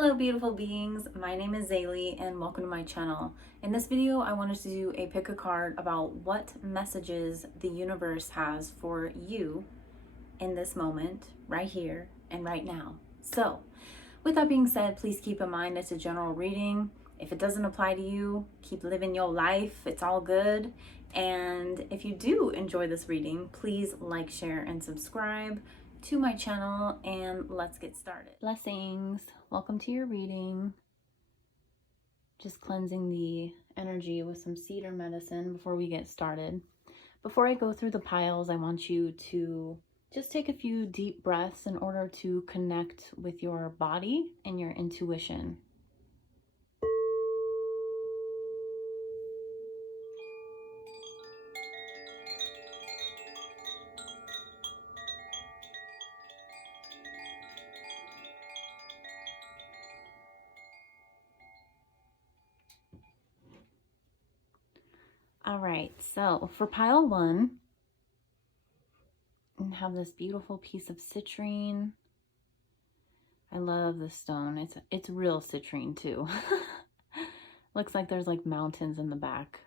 Hello beautiful beings, my name is Zaylee and welcome to my channel. In this video I wanted to do a pick a card about what messages the universe has for you in this moment, right here and right now. So with that being said, please keep in mind it's a general reading. If it doesn't apply to you, keep living your life, it's all good. And if you do enjoy this reading, please like, share, and subscribe to my channel, and let's get started. Blessings, welcome to your reading. Just cleansing the energy with some cedar medicine before we get started. Before I go through the piles, I want you to just take a few deep breaths in order to connect with your body and your intuition. All right, so for pile one, I have this beautiful piece of citrine. I love this stone. It's real citrine too. Looks like there's like mountains in the back.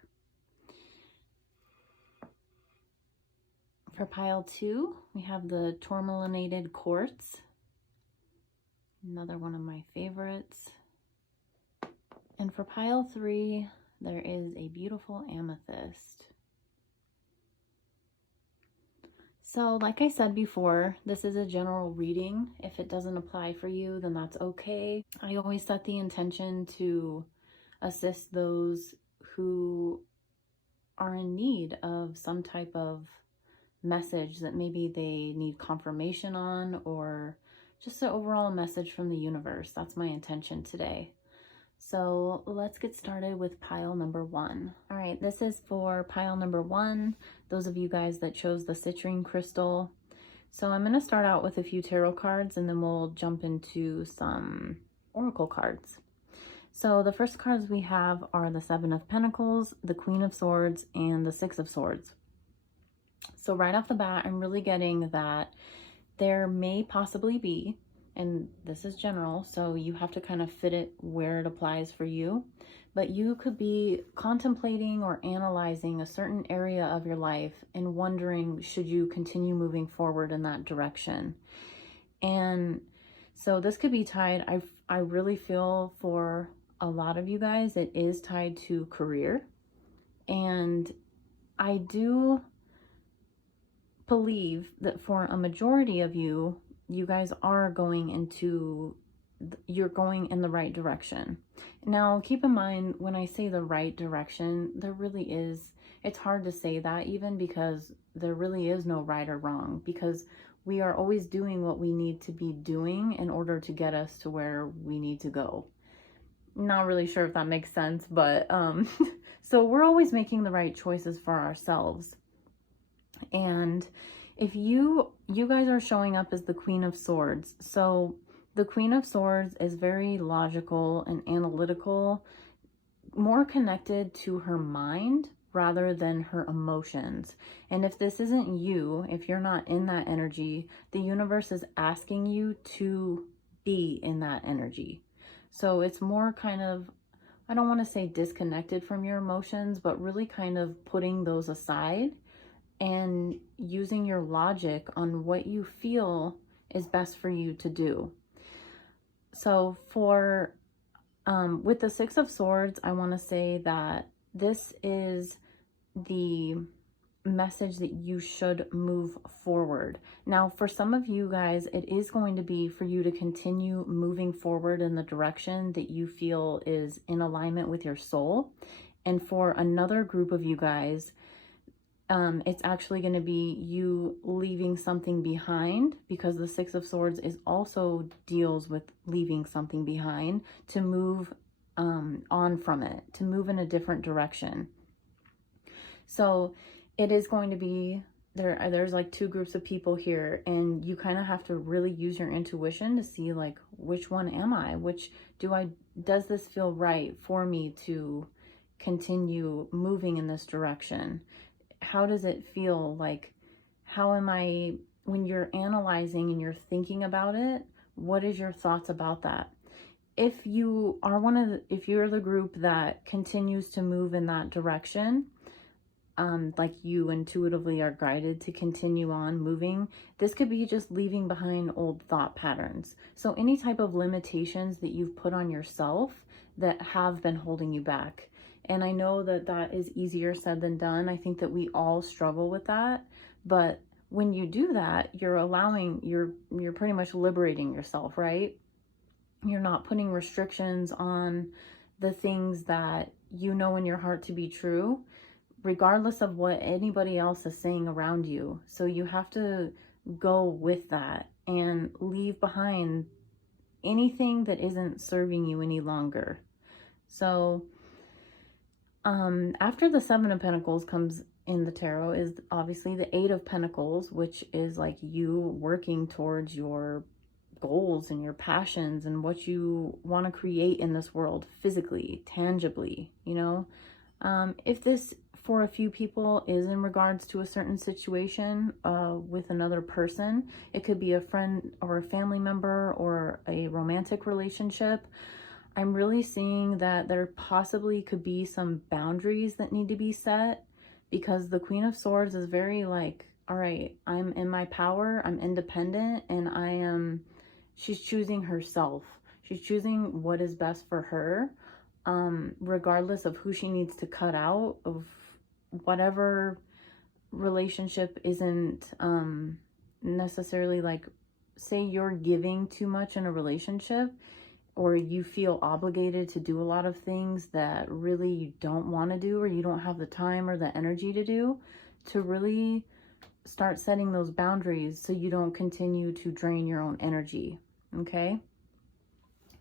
For pile two, we have the tourmalinated quartz. Another one of my favorites. And for pile three, there is a beautiful amethyst. So like I said before, this is a general reading. If it doesn't apply for you, then that's okay. I always set the intention to assist those who are in need of some type of message that maybe they need confirmation on, or just an overall message from the universe. That's my intention today. So let's get started with pile number one. All right, this is for pile number one, those of you guys that chose the citrine crystal. So I'm going to start out with a few tarot cards and then we'll jump into some oracle cards. So the first cards we have are the Seven of Pentacles, the Queen of Swords, and the Six of Swords. So right off the bat, I'm really getting that there may possibly be, and this is general, so you have to kind of fit it where it applies for you, but you could be contemplating or analyzing a certain area of your life and wondering, should you continue moving forward in that direction? And so this could be tied, I really feel for a lot of you guys, it is tied to career. And I do believe that for a majority of you, you guys are you're going in the right direction. Now, keep in mind, when I say the right direction, there really is, it's hard to say that even because there really is no right or wrong, because we are always doing what we need to be doing in order to get us to where we need to go. Not really sure if that makes sense, but so we're always making the right choices for ourselves. And if you guys are showing up as the Queen of Swords, so the Queen of Swords is very logical and analytical, more connected to her mind rather than her emotions. And if this isn't you, if you're not in that energy, the universe is asking you to be in that energy. So it's more kind of, I don't want to say disconnected from your emotions, but really kind of putting those aside and using your logic on what you feel is best for you to do. So for, with the Six of Swords, I want to say that this is the message that you should move forward. Now, for some of you guys, it is going to be for you to continue moving forward in the direction that you feel is in alignment with your soul. And for another group of you guys, it's actually going to be you leaving something behind, because the Six of Swords is also deals with leaving something behind to move on from it, to move in a different direction. So it is going to be, there's like two groups of people here, and you kind of have to really use your intuition to see like, which one am I? Does this feel right for me to continue moving in this direction? How does it feel? Like, how am I, when you're analyzing and you're thinking about it, what is your thoughts about that? if you are if you're the group that continues to move in that direction, like you intuitively are guided to continue on moving, this could be just leaving behind old thought patterns. So any type of limitations that you've put on yourself that have been holding you back. And I know that that is easier said than done. I think that we all struggle with that. But when you do that, you're pretty much liberating yourself, right? You're not putting restrictions on the things that you know in your heart to be true, regardless of what anybody else is saying around you. So you have to go with that and leave behind anything that isn't serving you any longer. So after the Seven of Pentacles comes in the tarot is obviously the Eight of Pentacles, which is like you working towards your goals and your passions and what you want to create in this world physically, tangibly, you know. If this for a few people is in regards to a certain situation with another person, it could be a friend or a family member or a romantic relationship. I'm really seeing that there possibly could be some boundaries that need to be set, because the Queen of Swords is very like, all right, I'm in my power, I'm independent, and she's choosing herself. She's choosing what is best for her, regardless of who she needs to cut out of whatever relationship isn't necessarily like, say you're giving too much in a relationship, or you feel obligated to do a lot of things that really you don't want to do, or you don't have the time or the energy to do, to really start setting those boundaries so you don't continue to drain your own energy. Okay,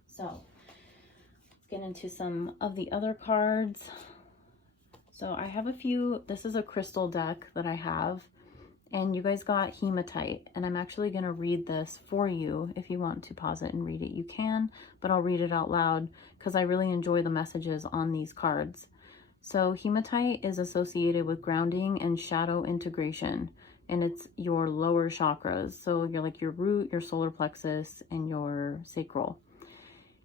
so let's get into some of the other cards. So I have a few. This is a crystal deck that I have, and you guys got hematite, and I'm actually going to read this for you. If you want to pause it and read it, you can, but I'll read it out loud because I really enjoy the messages on these cards. So hematite is associated with grounding and shadow integration, and it's your lower chakras. So you're like your root, your solar plexus, and your sacral.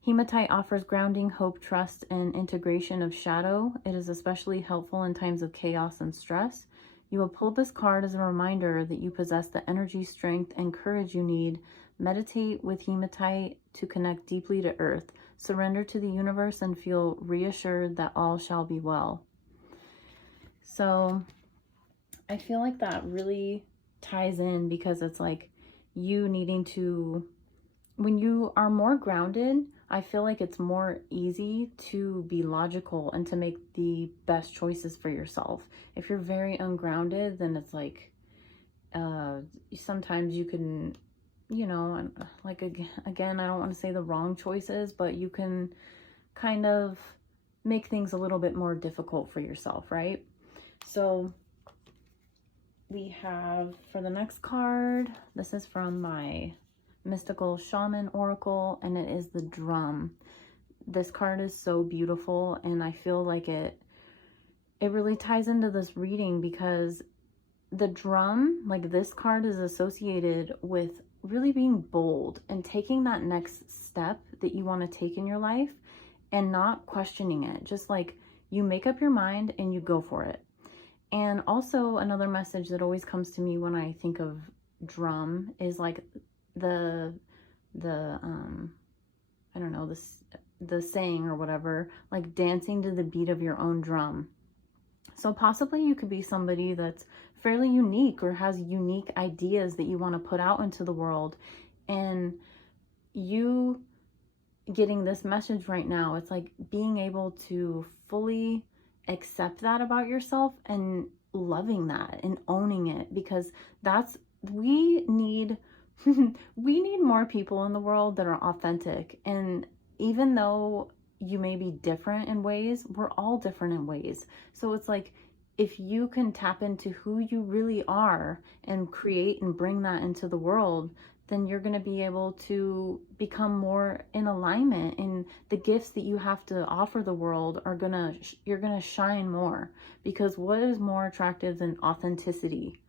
Hematite offers grounding, hope, trust, and integration of shadow. It is especially helpful in times of chaos and stress. You will pull this card as a reminder that you possess the energy, strength, and courage you need. Meditate with hematite to connect deeply to earth. Surrender to the universe and feel reassured that all shall be well. So I feel like that really ties in, because it's like you needing to, when you are more grounded, I feel like it's more easy to be logical and to make the best choices for yourself. If you're very ungrounded, then it's like, sometimes you can, you know, like, again, I don't want to say the wrong choices, but you can kind of make things a little bit more difficult for yourself, right? So we have, for the next card, this is from my Mystical Shaman Oracle, and it is the drum. This card is so beautiful, and I feel like it really ties into this reading, because the drum, like this card, is associated with really being bold and taking that next step that you want to take in your life and not questioning it. Just like you make up your mind and you go for it. And also another message that always comes to me when I think of drum is like the I don't know, the saying or whatever, like dancing to the beat of your own drum. So possibly you could be somebody that's fairly unique or has unique ideas that you want to put out into the world, and you getting this message right now, it's like being able to fully accept that about yourself and loving that and owning it, because we need we need more people in the world that are authentic. And even though you may be different in ways, we're all different in ways. So it's like, if you can tap into who you really are and create and bring that into the world, then you're going to be able to become more in alignment, and the gifts that you have to offer the world you're going to shine more. Because what is more attractive than authenticity?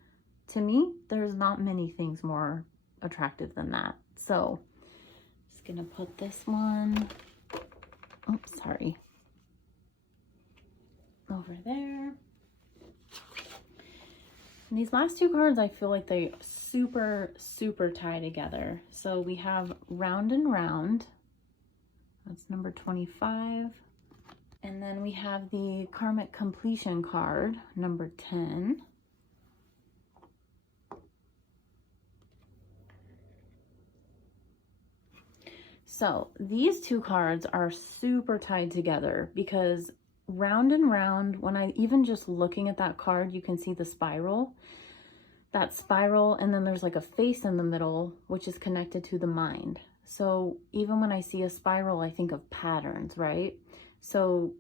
To me, there's not many things more attractive than that. So just gonna put this one sorry, over there. And these last two cards, I feel like they super, super tie together. So we have Round and Round. That's number 25. And then we have the Karmic Completion card, number 10. So these two cards are super tied together because Round and Round, when I even just looking at that card, you can see the spiral. That spiral, and then there's like a face in the middle, which is connected to the mind. So even when I see a spiral, I think of patterns, right? So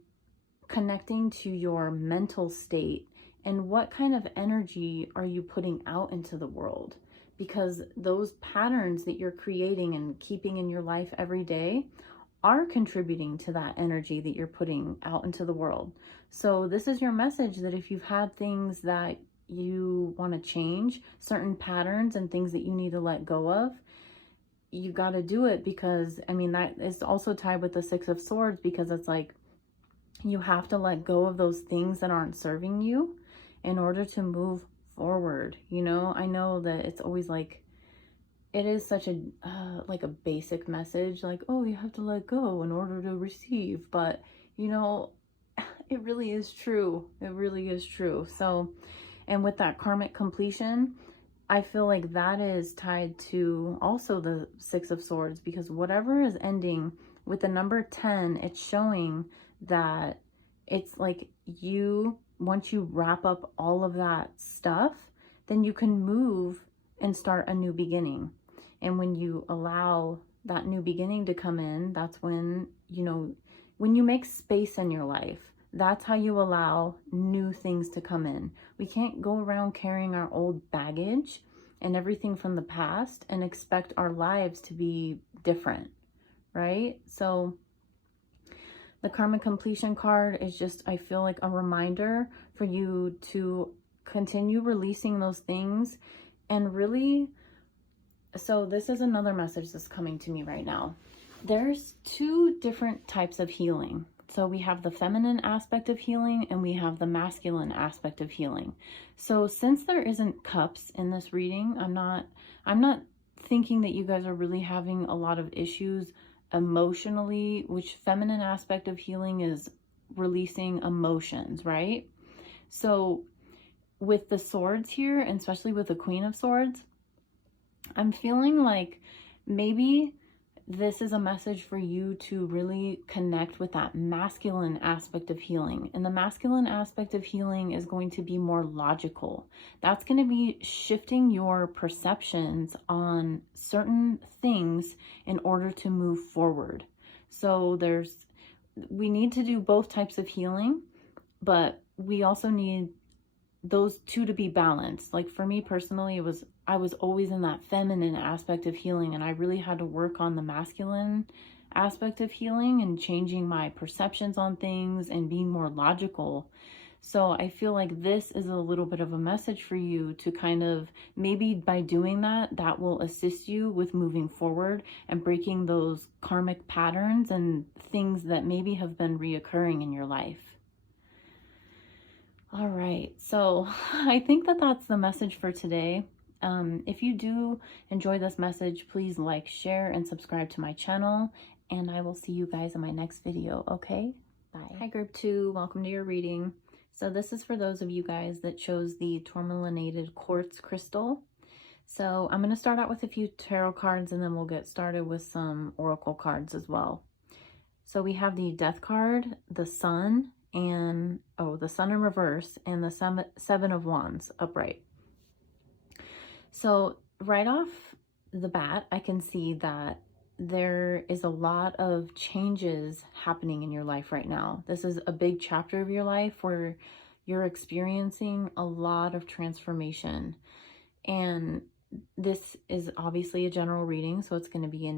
connecting to your mental state and what kind of energy are you putting out into the world? Because those patterns that you're creating and keeping in your life every day are contributing to that energy that you're putting out into the world. So this is your message that if you've had things that you want to change, certain patterns and things that you need to let go of, you got to do it, because I mean that is also tied with the Six of Swords, because it's like you have to let go of those things that aren't serving you in order to move forward. You know, I know that it's always like, it is such a like a basic message, like, oh, you have to let go in order to receive, but you know, it really is true. It really is true. So, and with that karmic completion, I feel like that is tied to also the Six of Swords, because whatever is ending with the number 10, it's showing that it's like you, once you wrap up all of that stuff, then you can move and start a new beginning. And when you allow that new beginning to come in, that's when, you know, when you make space in your life, that's how you allow new things to come in. We can't go around carrying our old baggage and everything from the past and expect our lives to be different, right? So the karmic completion card is just, I feel like, a reminder for you to continue releasing those things. And really, so this is another message that's coming to me right now. There's two different types of healing. So we have the feminine aspect of healing and we have the masculine aspect of healing. So since there isn't cups in this reading, I'm not thinking that you guys are really having a lot of issues emotionally, which feminine aspect of healing is releasing emotions, right? So with the swords here, and especially with the Queen of Swords, I'm feeling like maybe this is a message for you to really connect with that masculine aspect of healing. And the masculine aspect of healing is going to be more logical. That's going to be shifting your perceptions on certain things in order to move forward. So we need to do both types of healing, but we also need those two to be balanced. Like for me personally, I was always in that feminine aspect of healing, and I really had to work on the masculine aspect of healing and changing my perceptions on things and being more logical. So I feel like this is a little bit of a message for you to kind of, maybe by doing that, that will assist you with moving forward and breaking those karmic patterns and things that maybe have been reoccurring in your life. All right, so I think that that's the message for today. If you do enjoy this message, please like, share, and subscribe to my channel, and I will see you guys in my next video, okay? Bye. Hi, Group 2. Welcome to your reading. So this is for those of you guys that chose the tourmalinated quartz crystal. So I'm going to start out with a few tarot cards, and then we'll get started with some oracle cards as well. So we have the Death card, the Sun, and the Sun in reverse, and the Seven of Wands upright. So right off the bat, I can see that there is a lot of changes happening in your life right now. This is a big chapter of your life where you're experiencing a lot of transformation. And this is obviously a general reading, so it's going to be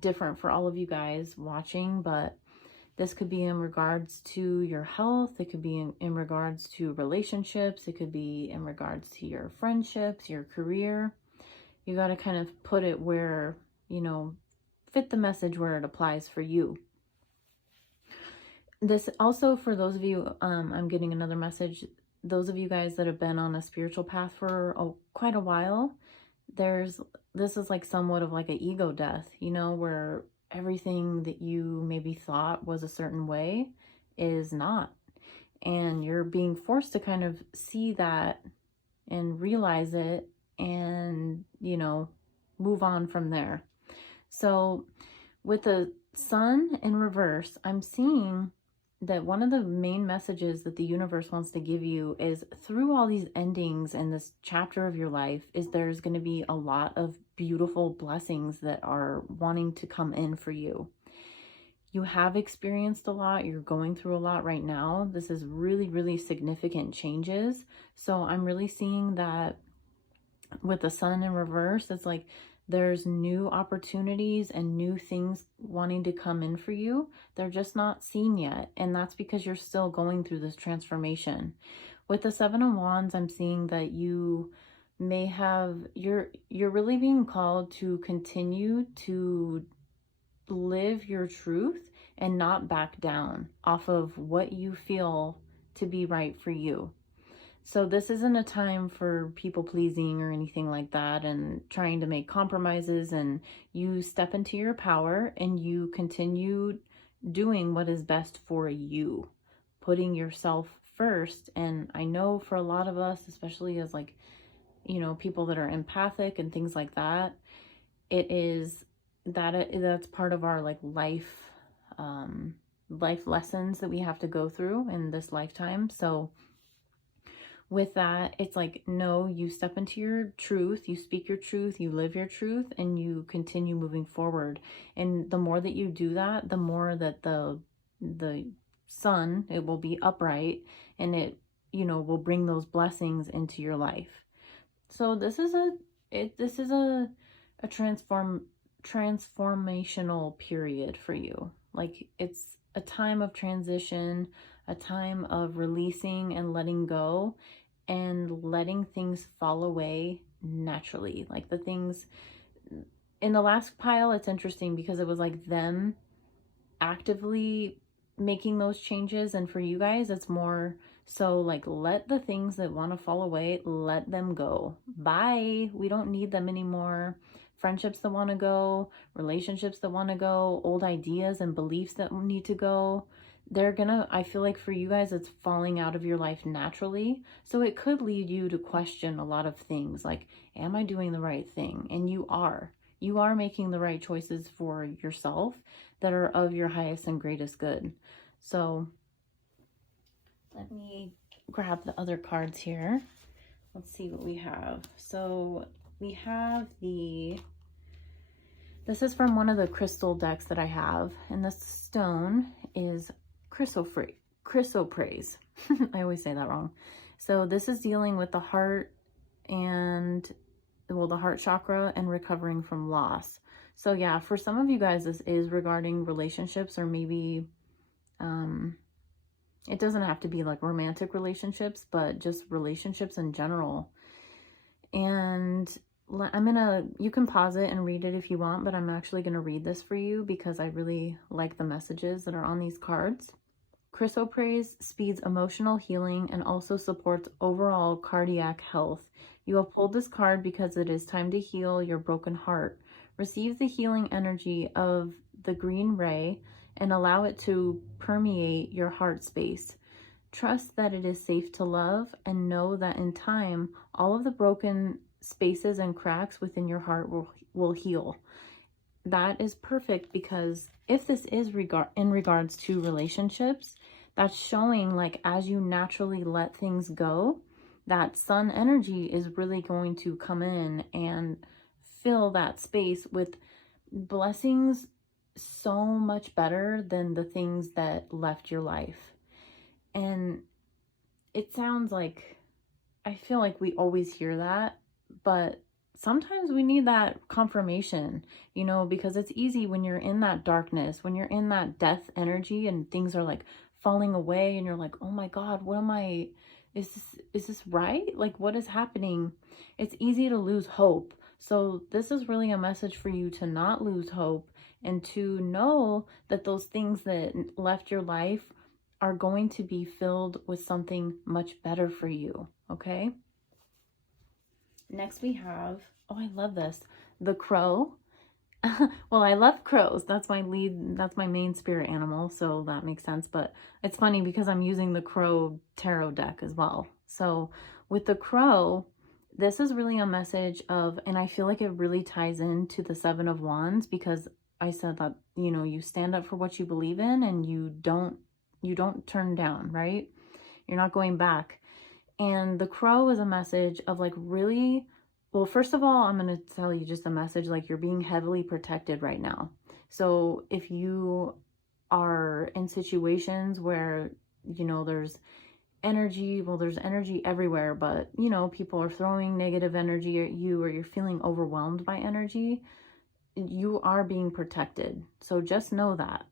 different for all of you guys watching, but this could be in regards to your health. It could be in regards to relationships. It could be in regards to your friendships, your career. You got to kind of put it where, you know, fit the message where it applies for you. This also, for those of you, I'm getting another message. Those of you guys that have been on a spiritual path for quite a while, this is like somewhat of like an ego death, you know, where everything that you maybe thought was a certain way is not. And you're being forced to kind of see that and realize it and, you know, move on from there. So with the sun in reverse, I'm seeing that one of the main messages that the universe wants to give you is, through all these endings in this chapter of your life, is there's going to be a lot of beautiful blessings that are wanting to come in for you. You have experienced a lot. You're going through a lot right now. This is really, really significant changes. So I'm really seeing that with the sun in reverse, it's like there's new opportunities and new things wanting to come in for you. They're just not seen yet. And that's because you're still going through this transformation. With the Seven of Wands, I'm seeing that you may have, you're really being called to continue to live your truth and not back down off of what you feel to be right for you. So this isn't a time for people pleasing or anything like that and trying to make compromises. And you step into your power and you continue doing what is best for you, putting yourself first. And I know for a lot of us, especially as like, you know, people that are empathic and things like that, that's part of our like life lessons that we have to go through in this lifetime. So with that, it's like, no, you step into your truth, you speak your truth, you live your truth, and you continue moving forward. And the more that you do that, the more that the sun, it will be upright, and it, you know, will bring those blessings into your life. So this is a transformational period for you. Like, it's a time of transition, a time of releasing and letting go and letting things fall away naturally. Like the things in the last pile, it's interesting because it was like them actively making those changes. And for you guys, it's more so like, let the things that want to fall away, let them go. Bye. We don't need them anymore. Friendships that want to go, relationships that want to go, old ideas and beliefs that need to go. I feel like for you guys, it's falling out of your life naturally. So it could lead you to question a lot of things like, am I doing the right thing? And you are making the right choices for yourself that are of your highest and greatest good. So let me grab the other cards here. Let's see what we have. So we have this is from one of the crystal decks that I have, and this stone is chrysoprase. I always say that wrong. So this is dealing with the heart and, well, the heart chakra and recovering from loss. So yeah, for some of you guys, this is regarding relationships, or maybe it doesn't have to be like romantic relationships, but just relationships in general. And you can pause it and read it if you want, but I'm actually going to read this for you because I really like the messages that are on these cards. Chrysoprase speeds emotional healing and also supports overall cardiac health. You have pulled this card because it is time to heal your broken heart. Receive the healing energy of the green ray and allow it to permeate your heart space. Trust that it is safe to love, and know that in time, all of the broken spaces and cracks within your heart will heal. That is perfect, because if this is in regards to relationships, that's showing like, as you naturally let things go, that sun energy is really going to come in and fill that space with blessings so much better than the things that left your life. And it sounds like, I feel like we always hear that, but sometimes we need that confirmation, you know, because it's easy when you're in that darkness, when you're in that death energy and things are like falling away and you're like, oh my God, is this right? Like, what is happening? It's easy to lose hope. So this is really a message for you to not lose hope, and to know that those things that left your life are going to be filled with something much better for you, okay? Next we have, oh, I love this, the crow. Well, I love crows. That's my main spirit animal, so that makes sense. But it's funny because I'm using the crow tarot deck as well. So with the crow, this is really a message of, and I feel like it really ties into the Seven of Wands, because I said that, you know, you stand up for what you believe in and you don't turn down, right? You're not going back. And the crow is a message of like really, well, first of all, I'm going to tell you just a message like you're being heavily protected right now. So if you are in situations where, you know, there's energy, well, there's energy everywhere, but, you know, people are throwing negative energy at you, or you're feeling overwhelmed by energy, you are being protected. So just know that.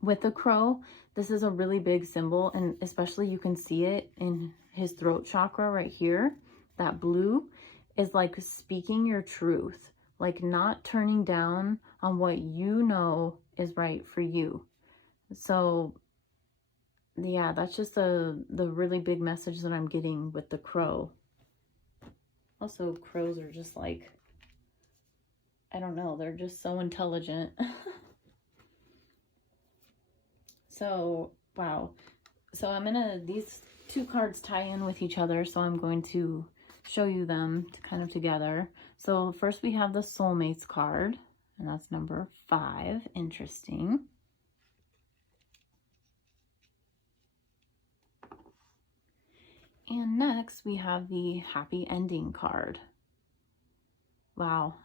With the crow, this is a really big symbol, and especially you can see it in his throat chakra right here. That blue is like speaking your truth, like not turning down on what you know is right for you. So yeah, that's just the really big message that I'm getting with the crow. Also, crows are just like, I don't know, they're just so intelligent. So, wow. So these two cards tie in with each other, so I'm going to show you them kind of together. So first we have the Soulmates card, and that's number 5. Interesting. And next we have the Happy Ending card. Wow.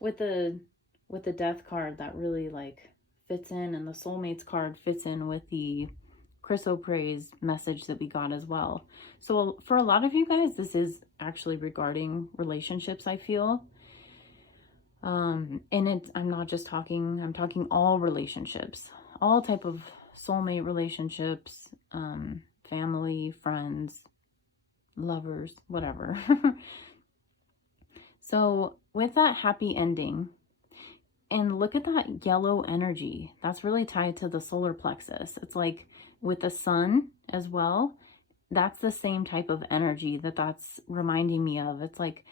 with the Death card, that really like fits in, and the Soulmates card fits in with the chrysoprase message that we got as well. So for a lot of you guys, this is actually regarding relationships, I feel. And I'm not just talking, I'm talking all relationships, all type of soulmate relationships, family, friends, lovers, whatever. So with that happy ending, and look at that yellow energy, that's really tied to the solar plexus. It's like with the sun as well, that's the same type of energy that's reminding me of. It's like,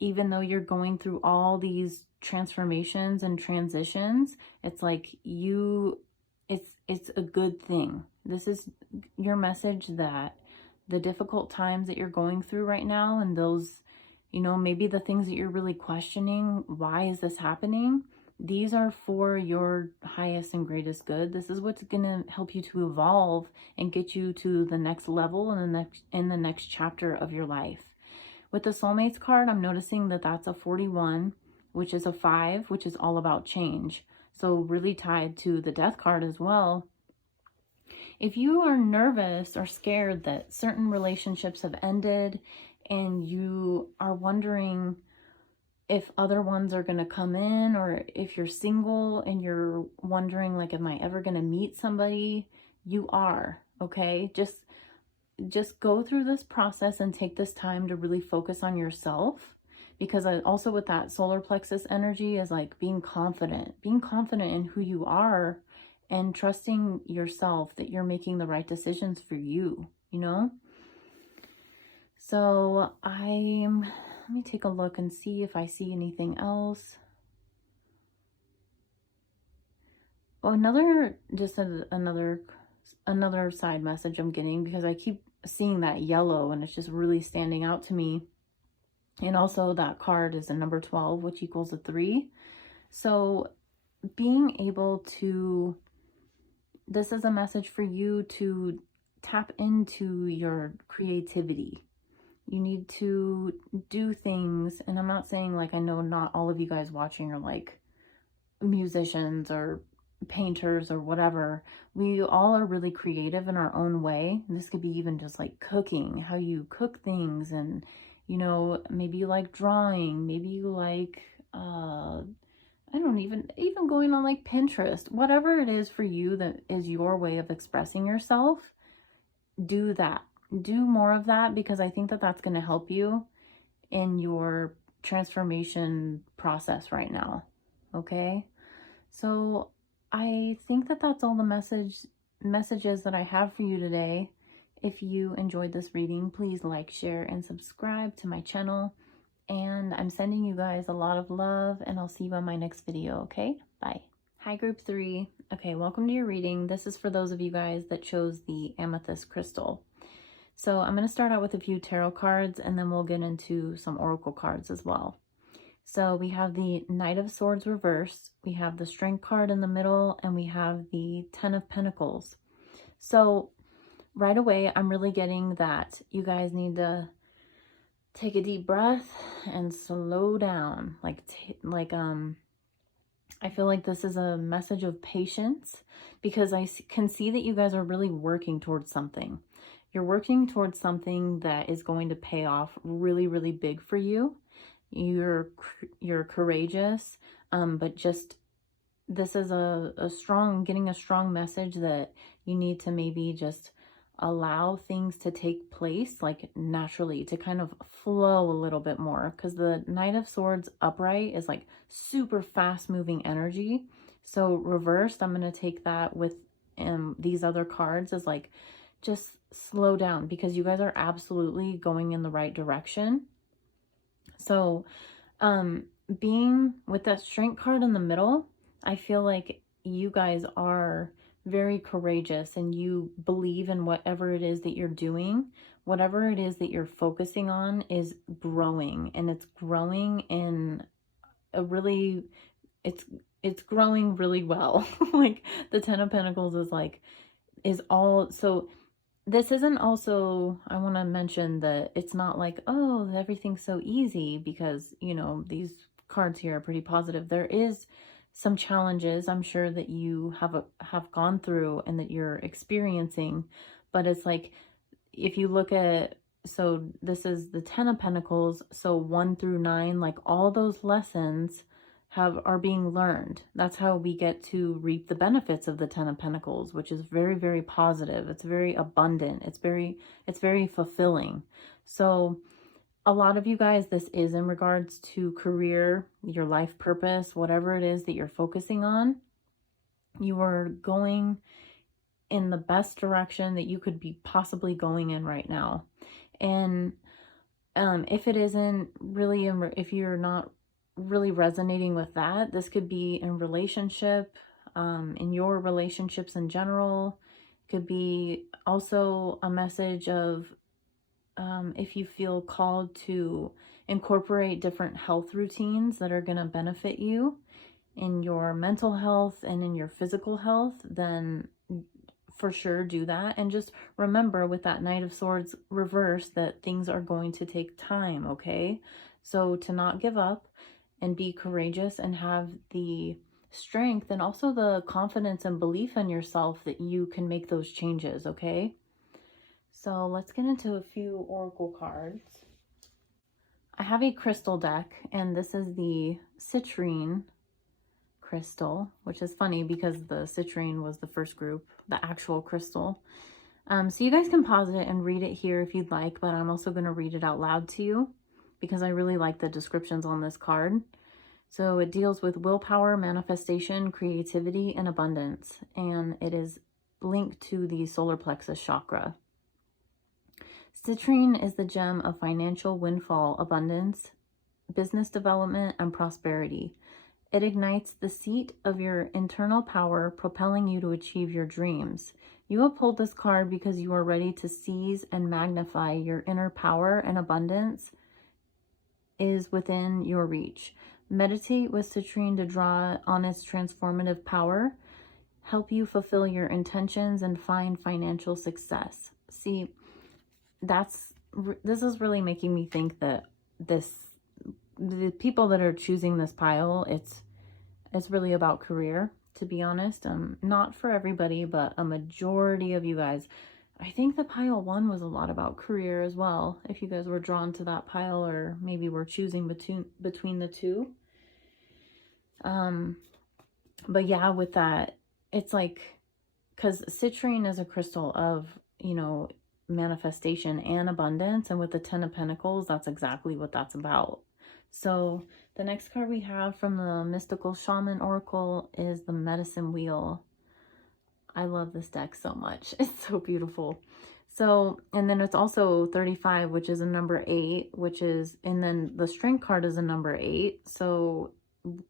even though you're going through all these transformations and transitions, it's like it's a good thing. This is your message that the difficult times that you're going through right now, and those, you know, maybe the things that you're really questioning, why is this happening? These are for your highest and greatest good. This is what's going to help you to evolve and get you to the next level and in the next chapter of your life. With the Soulmates card, I'm noticing that that's a 41, which is a 5, which is all about change. So really tied to the Death card as well. If you are nervous or scared that certain relationships have ended, and you are wondering if other ones are going to come in, or if you're single and you're wondering like, am I ever going to meet somebody? You are, okay? Just go through this process and take this time to really focus on yourself, because also with that solar plexus energy is like being confident in who you are, and trusting yourself that you're making the right decisions for you, you know? So let me take a look and see if I see anything else. Oh, another side message I'm getting, because I keep seeing that yellow and it's just really standing out to me. And also that card is a number 12, which equals a 3. So being able to, this is a message for you to tap into your creativity. You need to do things, and I'm not saying, like, I know not all of you guys watching are like musicians or painters or whatever. We all are really creative in our own way. And this could be even just like cooking, how you cook things, and, you know, maybe you like drawing, maybe you like, I don't even going on like Pinterest, whatever it is for you that is your way of expressing yourself. Do that. Do more of that, because I think that that's going to help you in your transformation process right now. Okay. So I think that that's all the message messages that I have for you today. If you enjoyed this reading, please like, share, and subscribe to my channel. And I'm sending you guys a lot of love, and I'll see you on my next video, okay? Bye. Hi, group 3. Okay, welcome to your reading. This is for those of you guys that chose the amethyst crystal. So I'm going to start out with a few tarot cards, and then we'll get into some oracle cards as well. So we have the Knight of Swords reversed, we have the Strength card in the middle, and we have the Ten of Pentacles. So right away, I'm really getting that you guys need to take a deep breath and slow down. I feel like this is a message of patience, because I can see that you guys are really working towards something. You're working towards something that is going to pay off really, really big for you. You're courageous, but just this is getting a strong message that you need to maybe just allow things to take place like naturally, to kind of flow a little bit more, because the Knight of Swords upright is like super fast moving energy. So reversed, I'm going to take that with these other cards as like, just slow down, because you guys are absolutely going in the right direction. So being with that Strength card in the middle, I feel like you guys are very courageous, and you believe in whatever it is that you're doing. Whatever it is that you're focusing on is growing, and it's growing in a really, it's growing really well. Like the Ten of Pentacles is all, so this isn't also, I want to mention that it's not like, oh, everything's so easy, because, you know, these cards here are pretty positive. There is some challenges, I'm sure, that you have gone through and that you're experiencing. But it's like, if you look at, so this is the Ten of Pentacles, so 1 through 9, like all those lessons are being learned. That's how we get to reap the benefits of the Ten of Pentacles, which is very, very positive. It's very abundant. It's very fulfilling. So a lot of you guys, this is in regards to career, your life purpose, whatever it is that you're focusing on. You are going in the best direction that you could be possibly going in right now. And if it isn't really, if you're not really resonating with that, this could be in relationship, in your relationships in general. It could be also a message of if you feel called to incorporate different health routines that are going to benefit you in your mental health and in your physical health, then for sure do that. And just remember, with that Knight of Swords reverse, that things are going to take time, okay? So to not give up and be courageous and have the strength and also the confidence and belief in yourself that you can make those changes, okay? So let's get into a few oracle cards. I have a crystal deck, and this is the citrine crystal, which is funny because the citrine was the first group, the actual crystal. So you guys can pause it and read it here if you'd like, but I'm also going to read it out loud to you because I really like the descriptions on this card. So it deals with willpower, manifestation, creativity, and abundance, and it is linked to the solar plexus chakra. Citrine is the gem of financial windfall, abundance, business development, and prosperity. It ignites the seat of your internal power, propelling you to achieve your dreams. You have pulled this card because you are ready to seize and magnify your inner power, and abundance is within your reach. Meditate with citrine to draw on its transformative power, help you fulfill your intentions, and find financial success. See, this is really making me think that the people that are choosing this pile, it's really about career, to be honest. Not for everybody, but a majority of you guys. I think the pile 1 was a lot about career as well, if you guys were drawn to that pile, or maybe were choosing between the two. But yeah, with that, it's like, because citrine is a crystal of, you know, manifestation and abundance, and with the Ten of Pentacles, that's exactly what that's about. So the next card we have from the Mystical Shaman Oracle is the Medicine Wheel. I love this deck so much. It's so beautiful. So, and then it's also 35, which is a number 8, which is, and then the strength card is a number 8. So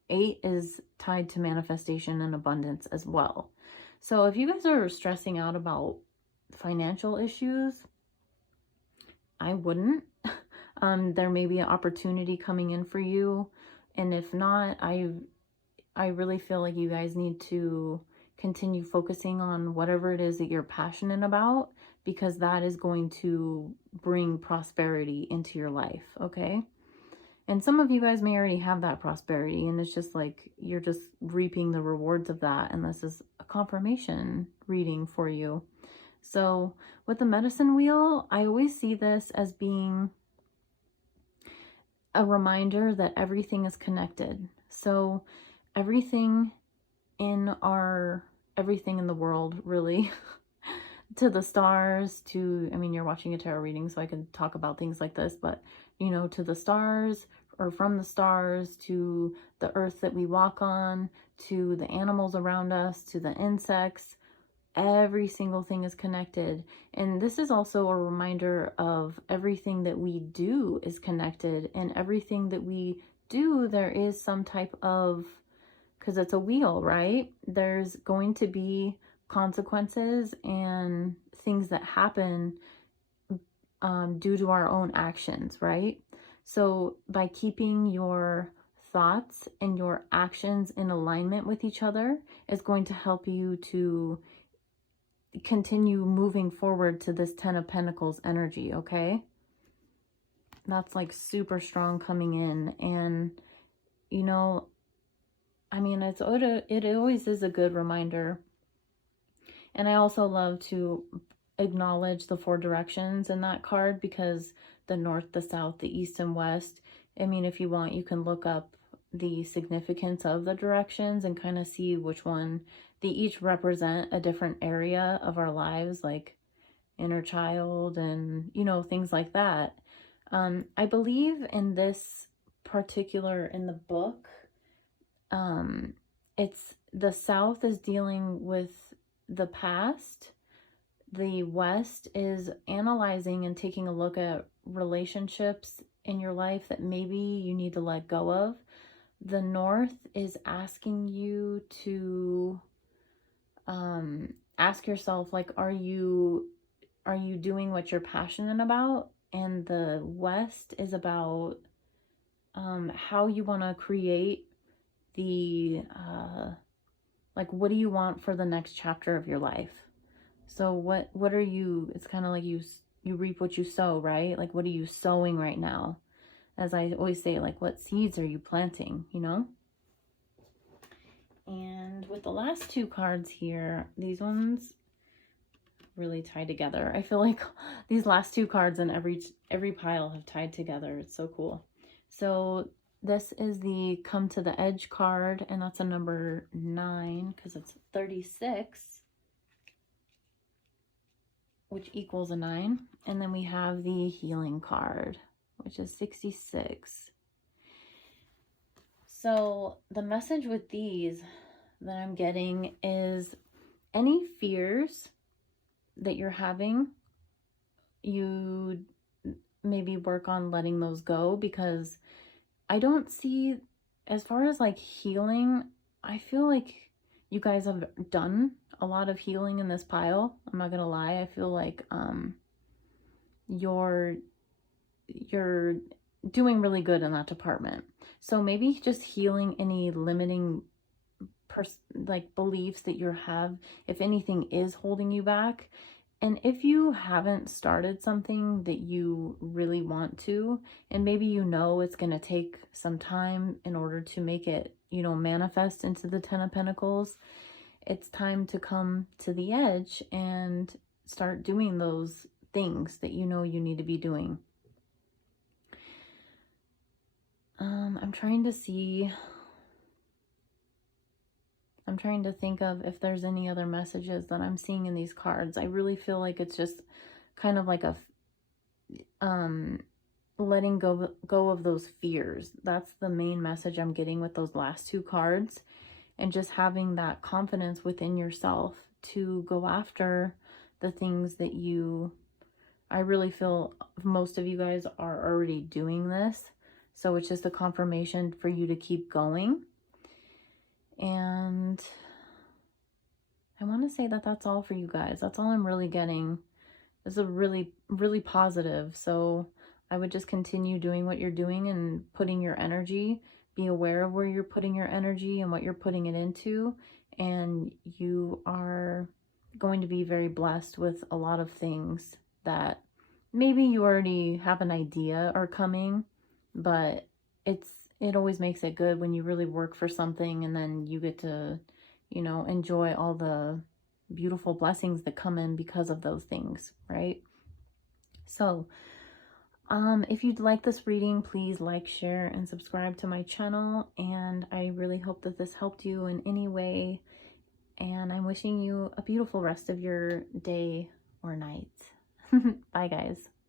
8 is tied to manifestation and abundance as well. So if you guys are stressing out about financial issues, I wouldn't. There may be an opportunity coming in for you. And if not, I really feel like you guys need to continue focusing on whatever it is that you're passionate about, because that is going to bring prosperity into your life, okay? And some of you guys may already have that prosperity, and it's just like you're just reaping the rewards of that, and this is a confirmation reading for you. So with the medicine wheel, I always see this as being a reminder that everything is connected. So everything in the world, really, to the stars, to, I mean, you're watching a tarot reading, so I can talk about things like this, but, you know, to the stars, or from the stars, to the earth that we walk on, to the animals around us, to the insects, every single thing is connected. And this is also a reminder of everything that we do is connected, and everything that we do, there is some type of, because it's a wheel, right? There's going to be consequences and things that happen due to our own actions, right? So by keeping your thoughts and your actions in alignment with each other is going to help you to continue moving forward to this 10 of Pentacles energy, okay? That's like super strong coming in. And, you know, I mean, it always is a good reminder. And I also love to acknowledge the 4 directions in that card, because the north, the south, the east, and west, I mean, if you want, you can look up the significance of the directions and kind of see which one, they each represent a different area of our lives, like inner child and, you know, things like that. I believe in this particular, in the book, it's the south is dealing with the past. The west is analyzing and taking a look at relationships in your life that maybe you need to let go of. The north is asking you to ask yourself, like, are you doing what you're passionate about? And the west is about how you want to create the like, what do you want for the next chapter of your life? So what are you, it's kind of like you reap what you sow, right? Like, what are you sowing right now? As I always say, like, what seeds are you planting, you know? And with the last 2 cards here, these ones really tie together. I feel like these last 2 cards in every pile have tied together. It's so cool. So this is the Come to the Edge card, and that's a number 9 because it's 36, which equals a 9. And then we have the Healing card, which is 66. So the message with these that I'm getting is any fears that you're having, you maybe work on letting those go, because I don't see, as far as like healing, I feel like you guys have done a lot of healing in this pile. I'm not gonna lie. I feel like you're doing really good in that department. So maybe just healing any limiting like beliefs that you have, if anything is holding you back. And if you haven't started something that you really want to, and maybe you know it's going to take some time in order to make it, you know, manifest into the 10 of Pentacles, it's time to come to the edge and start doing those things that you know you need to be doing. I'm trying to think of if there's any other messages that I'm seeing in these cards. I really feel like it's just kind of like a letting go of those fears. That's the main message I'm getting with those last 2 cards. and just having that confidence within yourself to go after the things that I really feel most of you guys are already doing this. So it's just a confirmation for you to keep going. And I want to say that that's all for you guys. That's all I'm really getting. It's a really, really positive. So I would just continue doing what you're doing and putting your energy. Be aware of where you're putting your energy and what you're putting it into. And you are going to be very blessed with a lot of things that maybe you already have an idea are coming, but it always makes it good when you really work for something and then you get to, you know, enjoy all the beautiful blessings that come in because of those things, right? So, if you'd like this reading, please like, share, and subscribe to my channel. And I really hope that this helped you in any way. And I'm wishing you a beautiful rest of your day or night. Bye, guys.